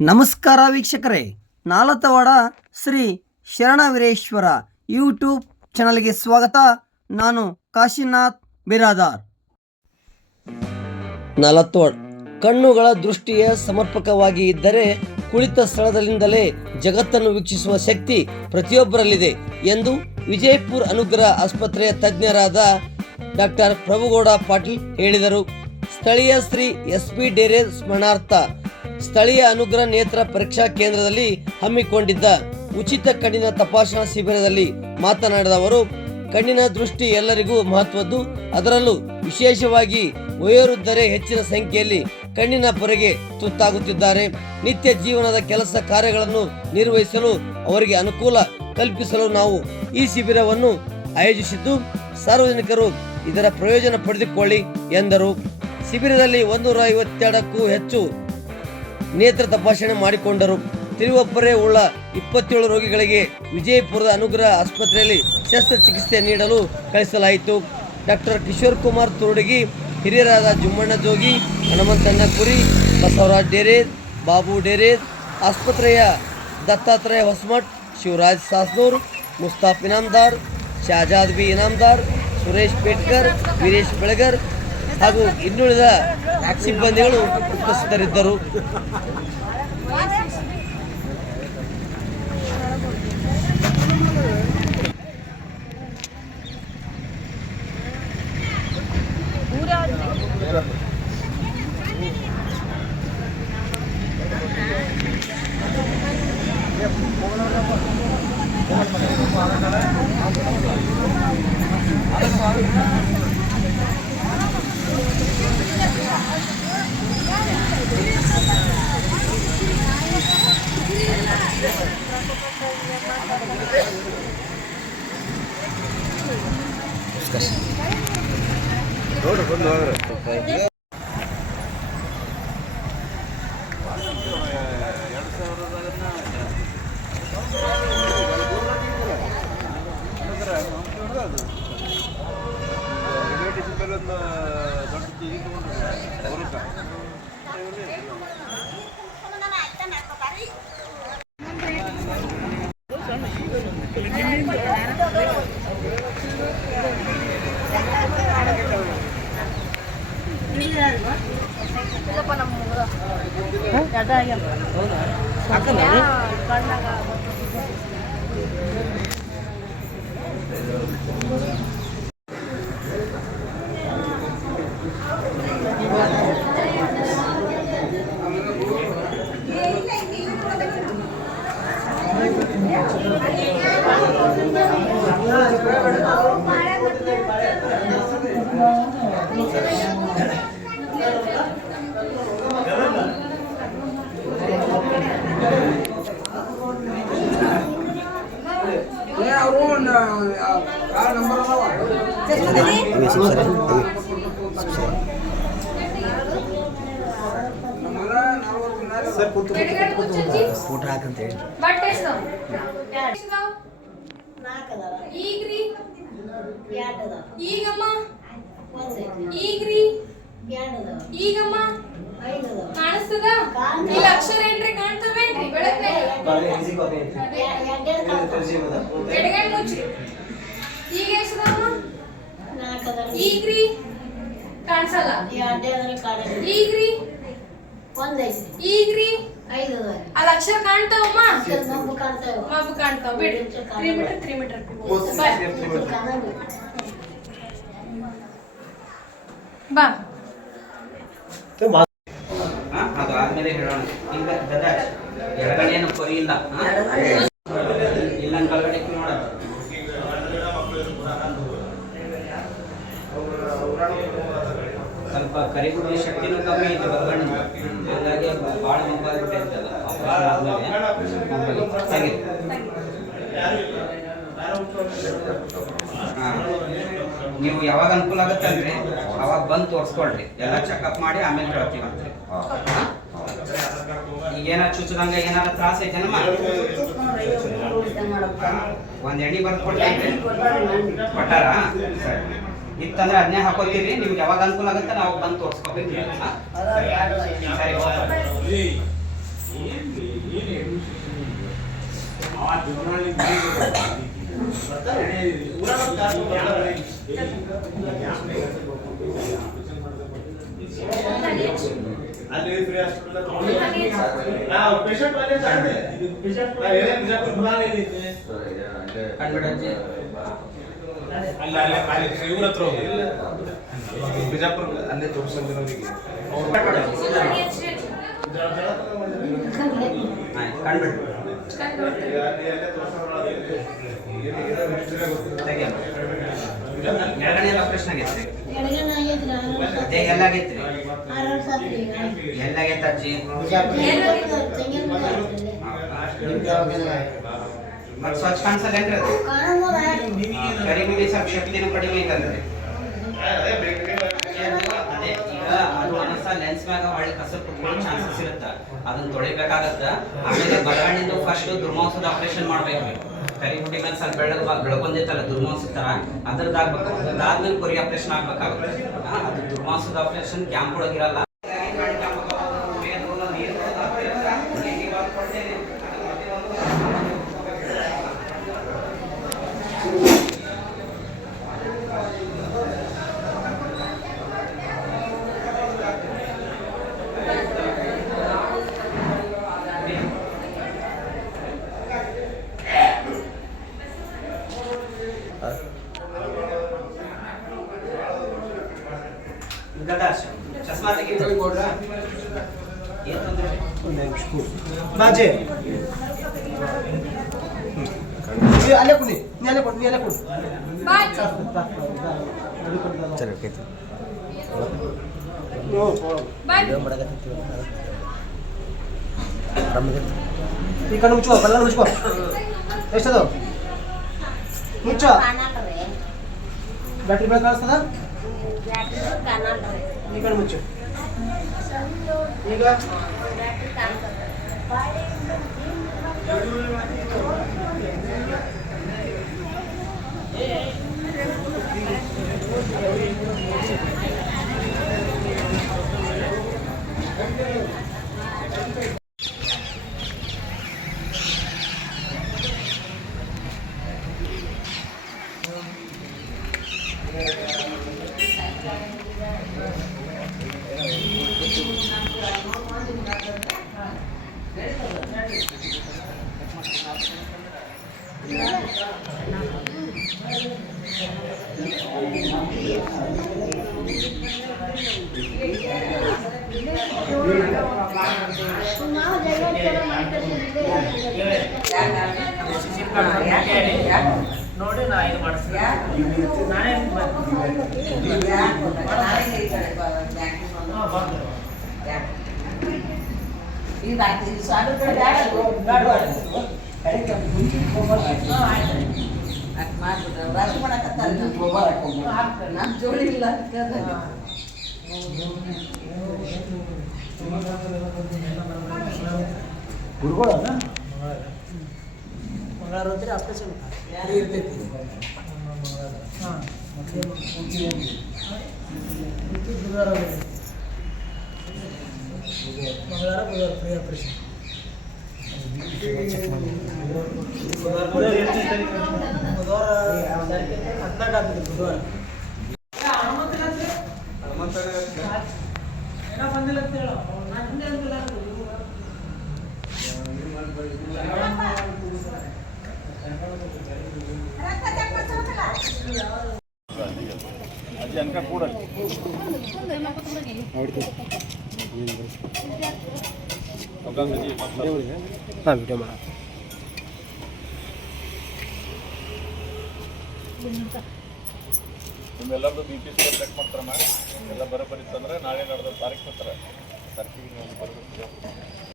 ನಮಸ್ಕಾರ ವೀಕ್ಷಕರೇ, ನಾಲತವಾಡ ಶ್ರೀ ಶರಣವೀರೇಶ್ವರ ಯೂಟ್ಯೂಬ್ ಚಾನಲ್ಗೆ ಸ್ವಾಗತ. ನಾನು ಕಾಶಿನಾಥ್ ಬಿರಾದಾರ್. ನಾಲತವಾಡ ಕಣ್ಣುಗಳ ದೃಷ್ಟಿಯ ಸಮರ್ಪಕವಾಗಿ ಇದ್ದರೆ ಕುಳಿತ ಸ್ಥಳದಲ್ಲಿಂದಲೇ ಜಗತ್ತನ್ನು ವೀಕ್ಷಿಸುವ ಶಕ್ತಿ ಪ್ರತಿಯೊಬ್ಬರಲ್ಲಿದೆ ಎಂದು ವಿಜಯಪುರ ಅನುಗ್ರಹ ಆಸ್ಪತ್ರೆಯ ತಜ್ಞರಾದ ಡಾಕ್ಟರ್ ಪ್ರಭುಗೌಡ ಪಾಟೀಲ್ ಹೇಳಿದರು. ಸ್ಥಳೀಯ ಶ್ರೀ SP ಡೇರೆ ಸ್ಮರಣಾರ್ಥ ಸ್ಥಳೀಯ ಅನುಗ್ರಹ ನೇತ್ರ ಪರೀಕ್ಷಾ ಕೇಂದ್ರದಲ್ಲಿ ಹಮ್ಮಿಕೊಂಡಿದ್ದ ಉಚಿತ ಕಣ್ಣಿನ ತಪಾಸಣಾ ಶಿಬಿರದಲ್ಲಿ ಮಾತನಾಡಿದ ಅವರು, ಕಣ್ಣಿನ ದೃಷ್ಟಿ ಎಲ್ಲರಿಗೂ ಮಹತ್ವದ್ದು. ಅದರಲ್ಲೂ ವಿಶೇಷವಾಗಿ ವಯೋವೃದ್ಧರೇ ಹೆಚ್ಚಿನ ಸಂಖ್ಯೆಯಲ್ಲಿ ಕಣ್ಣಿನ ಪೊರೆಗೆ ತುತ್ತಾಗುತ್ತಿದ್ದಾರೆ. ನಿತ್ಯ ಜೀವನದ ಕೆಲಸ ಕಾರ್ಯಗಳನ್ನು ನಿರ್ವಹಿಸಲು ಅವರಿಗೆ ಅನುಕೂಲ ಕಲ್ಪಿಸಲು ನಾವು ಈ ಶಿಬಿರವನ್ನು ಆಯೋಜಿಸಿದ್ದು, ಸಾರ್ವಜನಿಕರು ಇದರ ಪ್ರಯೋಜನ ಪಡೆದುಕೊಳ್ಳಿ ಎಂದರು. ಶಿಬಿರದಲ್ಲಿ 152ಕ್ಕೂ ಹೆಚ್ಚು ನೇತ್ರ ತಪಾಸಣೆ ಮಾಡಿಕೊಂಡರು. ತಿರುವಪ್ಪರೆ ಉಳ್ಳ 27 ರೋಗಿಗಳಿಗೆ ವಿಜಯಪುರದ ಅನುಗ್ರಹ ಆಸ್ಪತ್ರೆಯಲ್ಲಿ ಶಸ್ತ್ರಚಿಕಿತ್ಸೆ ನೀಡಲು ಕಳಿಸಲಾಯಿತು. ಡಾಕ್ಟರ್ ಕಿಶೋರ್ ಕುಮಾರ್ ತುರುಡಗಿ, ಹಿರಿಯರಾದ ಜುಮ್ಮಣ್ಣ ಜೋಗಿ, ಹನುಮಂತಣ್ಣ ಕುರಿ, ಬಸವರಾಜ್ ಡೇರೆ, ಬಾಬು ಡೇರೆ, ಆಸ್ಪತ್ರೆಯ ದತ್ತಾತ್ರೇಯ ಹೊಸಮಠ್, ಶಿವರಾಜ್ ಸಾಸ್ನೂರ್, ಮುಸ್ತಾಫ್ ಇನಾಮದಾರ್, ಶಾಜಾದ್ ಬಿ ಇನಾಮದಾರ್, ಸುರೇಶ್ ಪೇಟ್ಕರ್, ವೀರೇಶ್ ಬೆಳಗರ್ ಹಾಗೂ ಇನ್ನುಳಿದ ಸಿಬ್ಬಂದಿಗಳು ಉಪಸ್ಥಿತರಿದ್ದರು. ಫೋಟೋ ಹಾಕಂತ ಹೇಳಿ ಈಗಮ್ಮ ಕಾಣಿಸ್ತದ? ಇಲ್ಲ ಅಕ್ಷರ ಏನ್ರಿ ಕಾಣ್ತವೇನ್ರಿ? ಎಡಗೈ ಮುಚ್ಚಿ. ಈಗ ಎಷ್ಟದಮ್ಮ? ಈಗ್ರಿ ಕಾಣಿಸಲ್ಲ. ಈಗ್ರಿ ಈಗ್ರಿ ಅಲ್ಲಿ ಅಕ್ಷರ ಕಾಣ್ತಾವಮ್ಮ? ಮಬ್ಬು ಕಾಣ್ತಾವ. ಬಿಡಿ 3 ಮೀಟರ್ ಬಾ. ಅದು ಆದ್ಮೇಲೆ ಹೇಳೋಣ. ಈಗ ಎಡಗಡೆಯನ್ನು ಕೊರಿ ಇಲ್ಲ ಇಲ್ಲ ಕಲ್ಗಡೆ ನೋಡ. ಸ್ವಲ್ಪ ಕರಿಗುಡಿ ಶಕ್ತಿನೂ ಕಮ್ಮಿ ಐತೆ ಬಲಗಣ್ಣ, ಹಾಗಾಗಿ ಭಾಳ ಮಂಪಾಗ್ಬಿಟ್ಟಿರ್ತದ. ನೀವು ಯಾವಾಗ ಅನುಕೂಲ ಆಗುತ್ತಲ್ರಿ ಅವಾಗ ಬಂದು ತೋರಿಸ್ಕೊಳ್ರಿ, ಎಲ್ಲ ಚೆಕಪ್ ಮಾಡಿ ಆಮೇಲೆ ಹೇಳ್ತೀವಂತ್ರಿ. ಈಗೇನ ಚುಚ್ಚದಂಗ ಏನಾರ ತ್ರಾಸ ಐತೆನಮ್ಮ? ಒಂದ್ ಎಣ್ಣೆ ಬರ್ದು ಕೊಡ್ತೇನ್ರಿ, ಕೊಟ್ಟಾರ? ಸರಿ, ಇತ್ತಂದ್ರೆ ಅದನ್ನೇ ಹಾಕೋತೀರಿ. ನಿಮ್ಗೆ ಯಾವಾಗ ಅನುಕೂಲ ಆಗುತ್ತೆ ನಾವು ಬಂದು ತೋರಿಸ್ಕೋಬೇಕು. ಸರಿ. ಅಲ್ಲಿ ಫ್ರೀ ಹಾಸ್ಪಿಟಲ್ ನಾವು ಪೇಷಂಟ್ ವಾಲೆ ಸಾಡೆ ಪೇಷಂಟ್ ಬಿಜಾಪುರ ಬುನಾಲೆ ಇದೆ ಕಣ್ಬಿಡಜ್ಜಿ ಅಲ್ಲ ಅಲ್ಲಿ ಇವ್ರ ಹತ್ರ ಹೋಗಿ ಬಿಜಾಪುರ ಅಲ್ಲೇ ತೋರಿಸಿದ್ರವರಿಗೆ ಕಣ್ಬಿಡು ಎರಡನೇ ಆಪರೇಷನ್ ಆಗೈತ್ರಿ ಎಲ್ಲ ಆಗೈತ್ರಿ ಎಲ್ಲ ಆಗೈತೆ ಅಜ್ಜಿ ಮತ್ತೆ ಸ್ವಚ್ಛ ಕಾಣಿಸಲ್ಲೇನ್ರಿ ಅದು ಕರಿಮಿಡಿ ಸ್ವಲ್ಪ ಶಕ್ತಿನೂ ಕಡಿಮೆ ಐತಲ್ರಿ ಅದೇ ಈಗ ಅದು ಅನಸ ಲೆನ್ಸ್ ಮ್ಯಾಗ ಹೊಳ್ಳಿ ಕಸರ್ ಕುತ್ಕೊಳ್ಳೋ ಚಾನ್ಸಸ್ ಇರುತ್ತ ಅದನ್ನ ತೊಳಿಬೇಕಾಗತ್ತ ಆಮೇಲೆ ಬಲಗಣ್ಣಿಂದ ಫಸ್ಟ್ ದುರ್ಮಾಂಸದ ಆಪರೇಷನ್ ಮಾಡ್ಬೇಕು ಕರಿಮುಡಿ ಮೇಲೆ ಸ್ವಲ್ಪ ಬೆಳಗೊಂದಿತ್ತಲ್ಲ ದುರ್ಮಾಂಸದ ತರ ಅದ್ರದ್ದಾಗ್ಬೇಕು ಅದಾದ್ಮೇಲೆ ಕೊರಿ ಆಪರೇಷನ್ ಆಗ್ಬೇಕಾಗುತ್ತೆ ಅದು ದುರ್ಮಾಂಸದ ಆಪರೇಷನ್ ಕ್ಯಾಂಪ್ ಒಳಗಿರಲ್ಲ ಚಸ್ಮಾ ತೆಗಿತಾರೆ ಏನು ತೊಂದರೆ ಬಾಜೆ ಅಲ್ಲೇ ಕುಡಿ ನೀ ಅಲ್ಲೇ ಕೊಡು ನೀ ಅಲ್ಲೇ ಕೊಡು ಬಾಯ್ ಬಾಯ್ ಈ ಕಣ್ಣು ಮುಚ್ಚುವ ಕಲ್ಲ ಮುಚ್ಚುವ ಎಷ್ಟದು ಮುಚ್ಚ ಬ್ಯಾಟ್ರಿ ಬೆಳಕು ಕಾಣಿಸ್ತದ ಈ ಕಣ್ಣು ಮುಚ್ಚು ಈಗ ನೋಡಿ ನಾ ಇದು ಮಾಡಿಸ್ತೀನಿ ನಾನೇ ಜೋಡಿ ಇಲ್ಲ ಗುರುಗಳ ಮಂಗಳವಾರ ಹೋದ್ರೆ ಆಪರೇಷನ್ ಇರ್ತೈತಿ ಹಾಂ ಬುಧವಾರ ಮಂಗಳವಾರ ಬುಧವಾರ ಫ್ರೀ ಆಪರೇಷನ್ ಬುಧವಾರ 14 ಆಗ್ತದೆ ಬುಧವಾರ ಏನೋ ಬಂದಿಲ್ಲ ಅಂತ ಹೇಳೋ ನಾನು ಹಿಂದೆ ಅಂತಿಲ್ಲ ಅಜ್ಜಿ ಅನ್ಕ ಕೂಡ ವಿಡಿಯೋ ಮಾಡ ನಿಮ್ಮೆಲ್ಲರದು ಬಿ ಪಿ ಚೆಕ್ ಮಾಡ್ತಾರಮ್ಮ ಎಲ್ಲ ಬರೋಬ್ಬರಿ ಇತ್ತಂದ್ರೆ ನಾಳೆ ನಡೆದ ತಾರೀಕು ಬರ್ತಾರೆ ತಾರೀಕಿಗೆ ಬರಬೇಕು